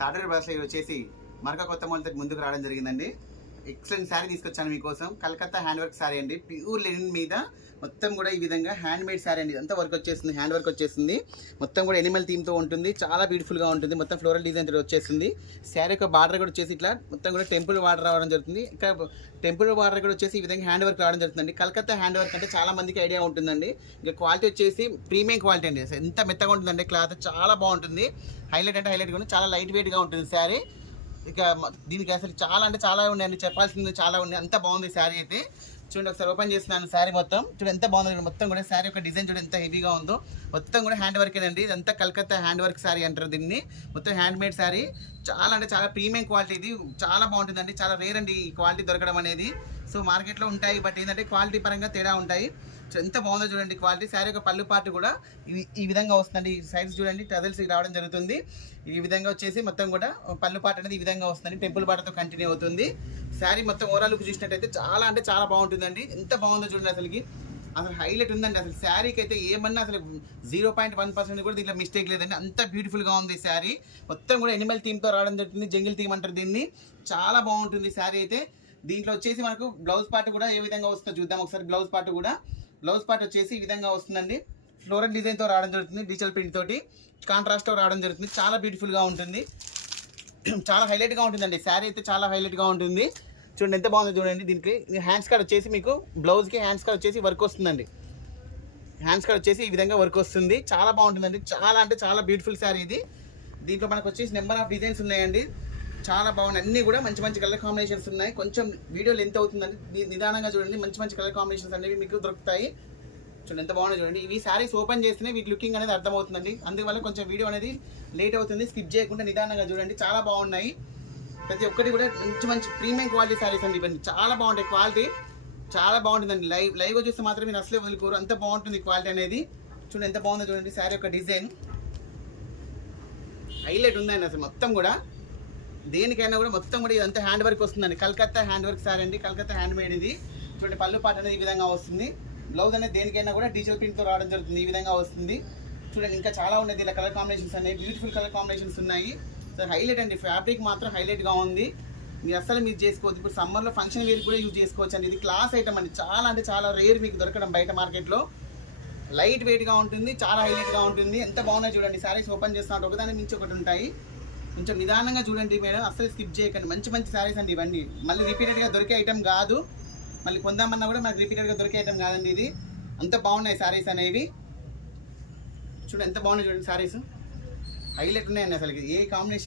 తాడేరు భాషలో ఇది వచ్చేసి మరొక కొత్త మోడల్తో ముందుకు రావడం జరిగిందండి. ఎక్సలెంట్ శారీ తీసుకొచ్చాను మీకోసం. కలకత్తా హ్యాండ్ వర్క్ శారీ అండి. ప్యూర్ లెనిన్ మీద మొత్తం కూడా ఈ విధంగా హ్యాండ్ మేడ్ శారీ అండి. ఇదంతా వర్క్ వచ్చేస్తుంది, హ్యాండ్ వర్క్ వచ్చేస్తుంది. మొత్తం కూడా ఎనిమల్ థీమ్తో ఉంటుంది. చాలా బ్యూటిఫుల్గా ఉంటుంది. మొత్తం ఫ్లోరల్ డిజైన్ వచ్చేస్తుంది. శారీ యొక్క బార్డర్ కూడా వచ్చేసి ఇట్లా మొత్తం కూడా టెంపుల్ బార్డర్ రావడం జరుగుతుంది. ఇంకా టెంపుల్ బార్డర్ కూడా వచ్చేసి ఈ విధంగా హ్యాండ్ వర్క్ రావడం జరుగుతుందండి. కలకత్తా హ్యాండ్ వర్క్ అంటే చాలా మందికి ఐడియా ఉంటుందండి. ఇంకా క్వాలిటీ వచ్చేసి ప్రీమియం క్వాలిటీ అండి. ఎంత మెత్తగా ఉంటుందండి క్లాత్, చాలా బాగుంటుంది. హైలైట్ అంటే హైలైట్గా ఉంటుంది. చాలా లైట్ వెయిట్గా ఉంటుంది శారీ. ఇక దీనికి అసలు చాలా అంటే చాలా ఉన్నాయండి, చెప్పాల్సింది చాలా ఉన్నాయి. అంత బాగుంది శారీ అయితే. చూడండి ఒకసారి ఓపెన్ చేస్తున్నాను శారీ మొత్తం. చూడండి ఎంత బాగుంది. మొత్తం కూడా శారీ యొక్క డిజైన్ చూడండి ఎంత హెవీగా ఉందో. మొత్తం కూడా హ్యాండ్ వర్క్ అండి. ఇదంతా కలకత్తా హ్యాండ్ వర్క్ శారీ అంటారు దీన్ని. మొత్తం హ్యాండ్ మేడ్ శారీ. చాలా అంటే చాలా ప్రీమియం క్వాలిటీ. ఇది చాలా బాగుంటుందండి. చాలా రేర్ అండి ఈ క్వాలిటీ దొరకడం అనేది. సో మార్కెట్లో ఉంటాయి, బట్ ఏంటంటే క్వాలిటీ పరంగా తేడా ఉంటాయి. సో ఎంత బాగుందో చూడండి క్వాలిటీ. శారీ యొక్క పళ్ళు పార్ట్ కూడా ఈ విధంగా వస్తుందండి. ఈ సైజ్ చూడండి టజల్స్ రావడం జరుగుతుంది. ఈ విధంగా వచ్చేసి మొత్తం కూడా పళ్ళు పార్ట్ అనేది ఈ విధంగా వస్తుంది. టెంపుల్ పార్ట్తో కంటిన్యూ అవుతుంది. శారీ మొత్తం ఓవరాల్ లుక్ చూసినట్టయితే చాలా అంటే చాలా బాగుంటుందండి. ఎంత బాగుందో చూడండి అసలుకి. అసలు హైలైట్ ఉందండి. అసలు శారీకి అయితే ఏమన్నా అసలు 0.1% కూడా దీంట్లో మిస్టేక్ లేదండి. అంత బ్యూటిఫుల్గా ఉంది శారీ. మొత్తం కూడా ఎనిమల్ థీమ్తో రావడం జరుగుతుంది. జంగిల్ థీమ్ అంటారు దీన్ని. చాలా బాగుంటుంది శారీ అయితే. దీంట్లో వచ్చేసి మనకు బ్లౌజ్ పార్ట్ కూడా ఏ విధంగా వస్తుందో చూద్దాం ఒకసారి. బ్లౌజ్ పార్ట్ కూడా వచ్చేసి ఈ విధంగా వస్తుందండి. ఫ్లోరల్ డిజైన్తో రావడం జరుగుతుంది. డిజిటల్ ప్రింట్ తోటి కాంట్రాస్ట్తో రావడం జరుగుతుంది. చాలా బ్యూటిఫుల్గా ఉంటుంది. చాలా హైలైట్గా ఉంటుందండి శారీ అయితే. చాలా హైలైట్గా ఉంటుంది. చూడండి ఎంత బాగుందో చూడండి. దీనికి హ్యాండ్స్ కార్డ్ వచ్చేసి మీకు బ్లౌజ్కి హ్యాండ్స్ కార్డ్ వచ్చేసి వర్క్ వస్తుందండి. హ్యాండ్స్ కార్డ్ వచ్చేసి ఈ విధంగా వర్క్ వస్తుంది. చాలా బాగుంటుందండి. చాలా అంటే చాలా బ్యూటిఫుల్ శారీ ఇది. దీంట్లో మనకు వచ్చేసి నెంబర్ ఆఫ్ డిజైన్స్ ఉన్నాయండి. చాలా బాగున్నాయి. అన్నీ కూడా మంచి మంచి కలర్ కాంబినేషన్స్ ఉన్నాయి. కొంచెం వీడియో లెంత్ అవుతుందండి, నిదానంగా చూడండి. మంచి మంచి కలర్ కాంబినేషన్స్ అనేవి మీకు దొరుకుతాయి. చూడండి ఎంత బాగున్నాయి చూడండి. ఇవి శారీస్ ఓపెన్ చేస్తేనే వీటి లుకింగ్ అనేది అర్థమవుతుందండి. అందువల్ల కొంచెం వీడియో అనేది లేట్ అవుతుంది. స్కిప్ చేయకుండా నిదానంగా చూడండి. చాలా బాగున్నాయి. ప్రతి ఒక్కటి కూడా మంచి మంచి ప్రీమియం క్వాలిటీ శారీస్ అండి ఇవన్నీ. చాలా బాగుంటాయి. క్వాలిటీ చాలా బాగుంటుందండి. లైవ్గా చూస్తే మాత్రం మీరు అసలే వదులుకోరు, అంత బాగుంటుంది క్వాలిటీ అనేది. చూడండి ఎంత బాగుందో చూడండి. శారీ యొక్క డిజైన్ హైలైట్ ఉందండి అసలు. మొత్తం కూడా దేనికైనా కూడా మొత్తం కూడా ఇదంతా హ్యాండ్ వర్క్ వస్తుందండి. కలకత్తా హ్యాండ్ వర్క్ శారీ అండి. కలకత్తా హ్యాండ్ మేడ్ ఇది. చూడండి పళ్ళు పాట అనేది ఈ విధంగా వస్తుంది. బ్లౌజ్ అనేది దేనికైనా కూడా డిజిటల్ ప్రింట్తో రావడం జరుగుతుంది. ఈ విధంగా వస్తుంది. చూడండి ఇంకా చాలా ఉన్నాయి. ఇలా కలర్ కాంబినేషన్స్ అనేవి బ్యూటిఫుల్ కలర్ కాంబినేషన్స్ ఉన్నాయి. సో హైలైట్ అండి. ఫ్యాబ్రిక్ మాత్రం హైలైట్గా ఉంది. మీరు అస్సలు మీరు చేసుకోవచ్చు. ఇప్పుడు సమ్మర్లో ఫంక్షన్ వేర్ కూడా యూజ్ చేసుకోవచ్చు అండి. ఇది క్లాస్ ఐటమ్ అండి. చాలా అంటే చాలా రేర్ మీకు దొరకడం బయట మార్కెట్లో. లైట్ వెయిట్గా ఉంటుంది. చాలా హైలైట్గా ఉంటుంది. ఎంత బాగున్నాయి చూడండి. శారీస్ ఓపెన్ చేస్తున్నట్టు ఒకదాని మించి ఒకటి ఉంటాయి. కొంచెం నిదానంగా చూడండి మేడం, అస్సలు స్కిప్ చేయకండి. మంచి మంచి శారీస్ అండి ఇవన్నీ. మళ్ళీ రిపీటెడ్గా దొరికే ఐటమ్ కాదు. మళ్ళీ కొందామన్నా కూడా మనకు రిపీటెడ్గా దొరికే ఐటమ్ కాదండి ఇది. అంత బాగున్నాయి శారీస్ అనేవి. చూడండి ఎంత బాగున్నాయి చూడండి శారీస్. హైలైట్ ఉన్నాయండి అసలు. ఏ కాంబినేషన్